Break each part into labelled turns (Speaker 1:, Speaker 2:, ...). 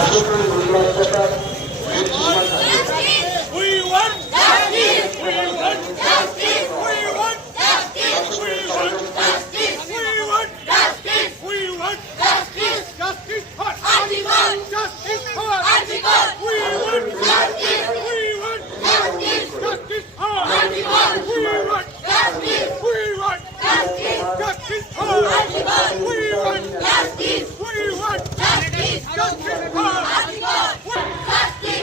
Speaker 1: कार्यक्रम घडला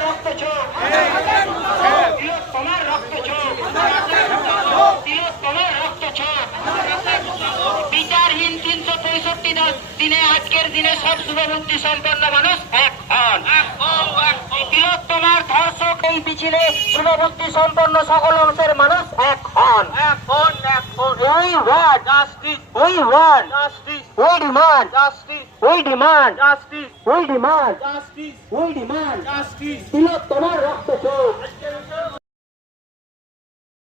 Speaker 1: রক্ত চোখ রক্ত চোখ রক্ত চোখ বিচারহীন তিনশো পঁয়ষট্টি দিনে আজকের দিনে সব শুভবুদ্ধি সম্পন্ন মানুষ এক হন। এই মিছিলে শুভবুদ্ধি সম্পন্ন সকল অংশের মানুষ এক হন justice. We demand justice. We demand justice. We demand justice. We demand justice. তিলোত্তমার রক্ত